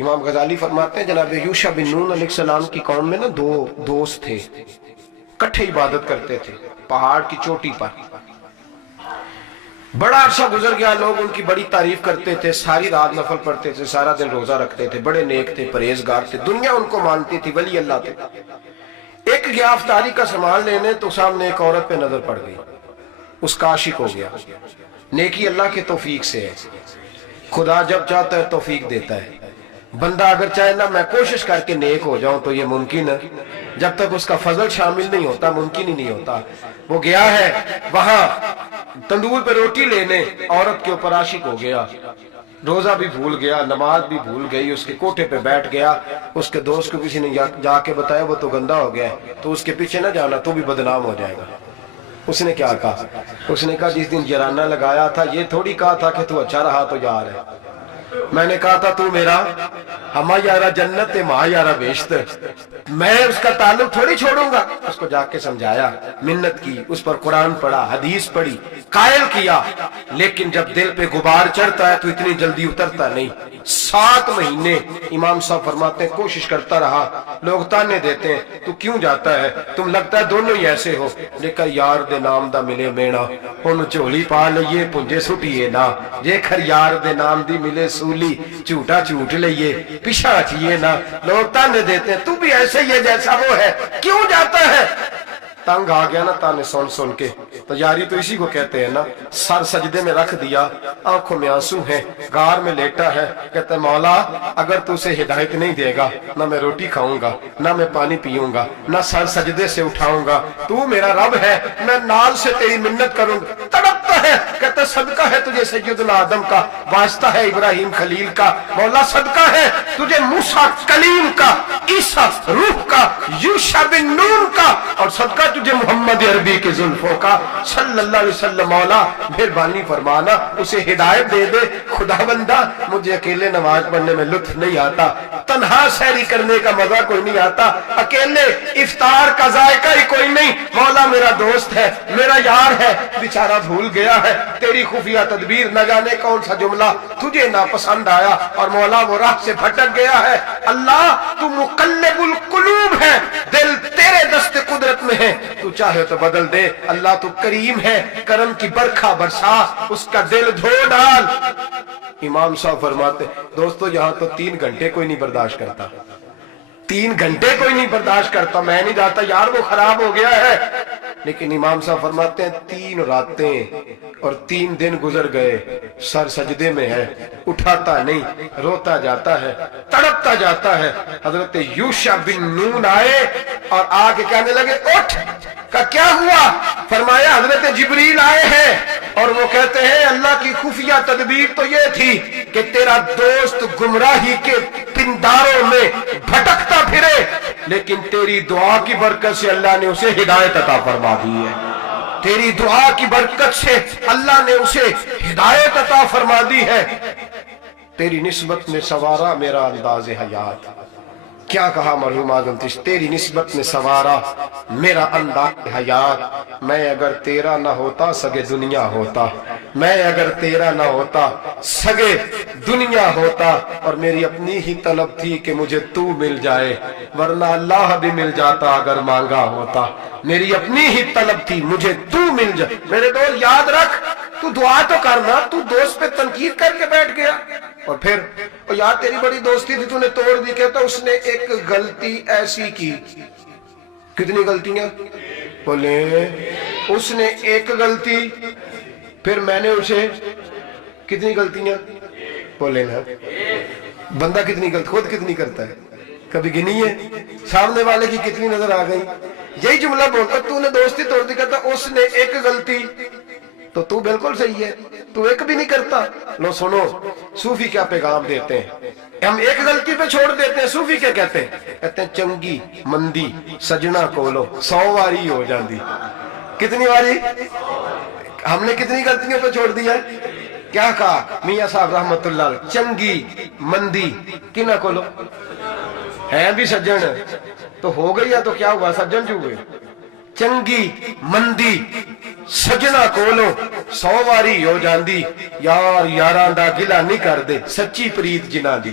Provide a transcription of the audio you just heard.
امام غزالی فرماتے ہیں جناب یوشع بن نون علیہ السلام کی قوم میں نا دو دوست تھے، کٹھے عبادت کرتے تھے پہاڑ کی چوٹی پر۔ بڑا عرصہ گزر گیا، لوگ ان کی بڑی تعریف کرتے تھے، ساری رات نفل پڑھتے تھے، سارا دن روزہ رکھتے تھے، بڑے نیک تھے، پرہیزگار تھے، دنیا ان کو مانتی تھی، ولی اللہ تھے۔ ایک گیا افطاری کا سامان لینے تو سامنے ایک عورت پہ نظر پڑ گئی، اس کا عاشق ہو گیا۔ نیکی اللہ کے توفیق سے ہے، خدا جب چاہتا ہے توفیق دیتا ہے۔ بندہ اگر چاہے نا میں کوشش کر کے نیک ہو جاؤں تو یہ ممکن ہے، جب تک اس کا فضل شامل نہیں ہوتا ممکن ہی نہیں ہوتا۔ وہ گیا ہے وہاں تندور پہ روٹی لینے، عورت کے اوپر عاشق ہو گیا، روزہ بھی بھول گیا، نماز بھی بھول گئی، اس کے کوٹھے پہ بیٹھ گیا۔ اس کے دوست کو کسی نے جا کے بتایا وہ تو گندا ہو گیا ہے، تو اس کے پیچھے نہ جانا، تو بھی بدنام ہو جائے گا۔ اس نے کیا کہا؟ اس نے کہا جس دن جرانہ لگایا تھا یہ تھوڑی کہا تھا کہ تو اچھا رہا تو یار ہے، میں نے کہا تھا تو میرا ہما یارا جنت ماں یارا بیشتر، میں اس کا تعلق تھوڑی چھوڑوں گا۔ اس کو جا کے سمجھایا، منت کی، اس پر قرآن پڑھا، حدیث پڑھی، قائل کیا، لیکن جب دل پہ غبار چڑھتا ہے تو اتنی جلدی اترتا نہیں۔ 7 مہینے امام صاحب فرماتے ہیں کوشش کرتا رہا، لوگ تانے دیتے ہیں تو کیوں جاتا ہے، تم لگتا ہے دونوں ہی ایسے ہو، لیکن یار دے نام دا ملے مینا، ان چولی پا لئیے پنجے سٹیے نا، جے کھر یار دے نام دی ملے سولی، جھوٹا جھوٹ لئیے پیشا چیئے نا۔ لوگ تانے دیتے ہیں تو بھی ایسے ہی ہے جیسا وہ ہے، کیوں جاتا ہے؟ تنگ آ گیا نا تانے سن سن کے، تو یاری تو اسی کو کہتے ہیں نا۔ سر سجدے میں رکھ دیا، آنکھوں میں آنسو ہیں، غار میں لیٹا ہے، کہتا ہے مولا اگر تو اسے ہدایت نہیں دے گا نہ میں روٹی کھاؤں گا، نہ میں پانی پیوں گا، نہ سر سجدے سے اٹھاؤں گا، تو میرا رب ہے، میں نال سے تیری منت کروں گا۔ تڑپتا ہے، کہتا ہے صدقہ ہے تجھے سیدنا آدم کا، واسطہ ہے ابراہیم خلیل کا، مولا صدقہ ہے تجھے موسیٰ کلیم کا، عیسیٰ روح کا، یوشع بن نون کا، اور صدقہ تجھے محمد عربی کے زلفوں کا صلی اللہ علیہ وسلم۔ مولا مہربانی فرمانا اسے ہدایت دے دے، خدا بندہ مجھے اکیلے نماز پڑھنے میں لطف نہیں آتا، تنہا سحری کرنے کا مزہ کوئی نہیں آتا، اکیلے افطار کا ذائقہ ہی کوئی نہیں۔ مولا میرا دوست ہے، میرا یار ہے، بیچارہ بھول گیا ہے، تیری خفیہ تدبیر نہ جانے کون سا جملہ تجھے ناپسند آیا، اور مولا وہ راہ سے بھٹک گیا ہے۔ اللہ تو مقلب القلوب ہے، دل تیرے دست قدرت میں ہے، تو چاہے تو بدل دے۔ اللہ تو کریم ہے، کرم کی برکھا برسا، اس کا دل دھو ڈال۔ امام صاحب فرماتے دوستو یہاں تو 3 گھنٹے کوئی نہیں برداشت کرتا، 3 گھنٹے کوئی نہیں برداشت کرتا، میں نہیں جاتا یار وہ خراب ہو گیا ہے، لیکن امام صاحب فرماتے ہیں 3 راتیں اور 3 دن گزر گئے، سر سجدے میں ہے، اٹھاتا نہیں، روتا جاتا ہے، تڑپتا جاتا ہے۔ حضرت یوشع بن نون آئے اور آگے کہنے لگے اٹھ، کا کیا ہوا؟ فرمایا حضرت جبریل آئے ہیں اور وہ کہتے ہیں اللہ کی خفیہ تدبیر تو یہ تھی کہ تیرا دوست گمراہی کے پنداروں میں بھٹکتا پھرے، لیکن تیری دعا کی برکت سے اللہ نے اسے ہدایت عطا فرما دی ہے، تیری دعا کی برکت سے اللہ نے اسے ہدایت عطا فرما دی ہے۔ تیری نسبت نے سوارا میرا انداز حیات، کیا کہا مرحوم اعظم چشتی، تیری نسبت نے سوارا میرا انداز حیات، میں اگر تیرا نہ ہوتا سگے دنیا ہوتا، میں اگر تیرا نہ ہوتا سگے دنیا ہوتا، اور میری اپنی ہی طلب تھی کہ مجھے تو مل جائے، ورنہ اللہ بھی مل جاتا اگر مانگا ہوتا، میری اپنی ہی طلب تھی مجھے تو مل جائے۔ میرے دوست یاد رکھ، تو دعا تو کرنا، تو دوست پہ تنقید کر کے بیٹھ گیا، اور پھر یار تیری بڑی دوستی تھی تو نے توڑ دی، کہتا اس نے ایک غلطی ایسی کی۔ کتنی غلطیاں بولے؟ اس نے ایک غلطی، پھر میں نے اسے کتنی غلطیاں بولے نا؟ بندہ کتنی غلط خود کتنی کرتا ہے، کبھی گنی ہے؟ سامنے والے کی کتنی نظر آ گئی؟ یہی جملہ بولتا تو نے دوستی توڑ دی، کہتا اس نے ایک غلطی، تو بالکل صحیح ہے، تو ایک بھی نہیں کرتا۔ لو سنو صوفی کیا پیغام دیتے ہیں، ہم ایک غلطی پہ چھوڑ دیتے ہیں، صوفی کیا کہتے ہیں؟ کہتے ہیں چنگی مندی سجنا کولو 100 واری ہو جاندی۔ کتنی واری؟ ہم نے کتنی غلطیوں پہ چھوڑ دیا ہے؟ کیا کہا میاں صاحب رحمت اللہ علیہ، چنگی مندی کنہ کولو ہے بھی سجن تو ہو گئی ہے، تو کیا ہوا سجن جو ہوئے، چنگی مندی سجنا کولو 100 واری ہو جاندی، یار یاراں دا گلا نہیں کر دے، سچی پریت جنہ دی۔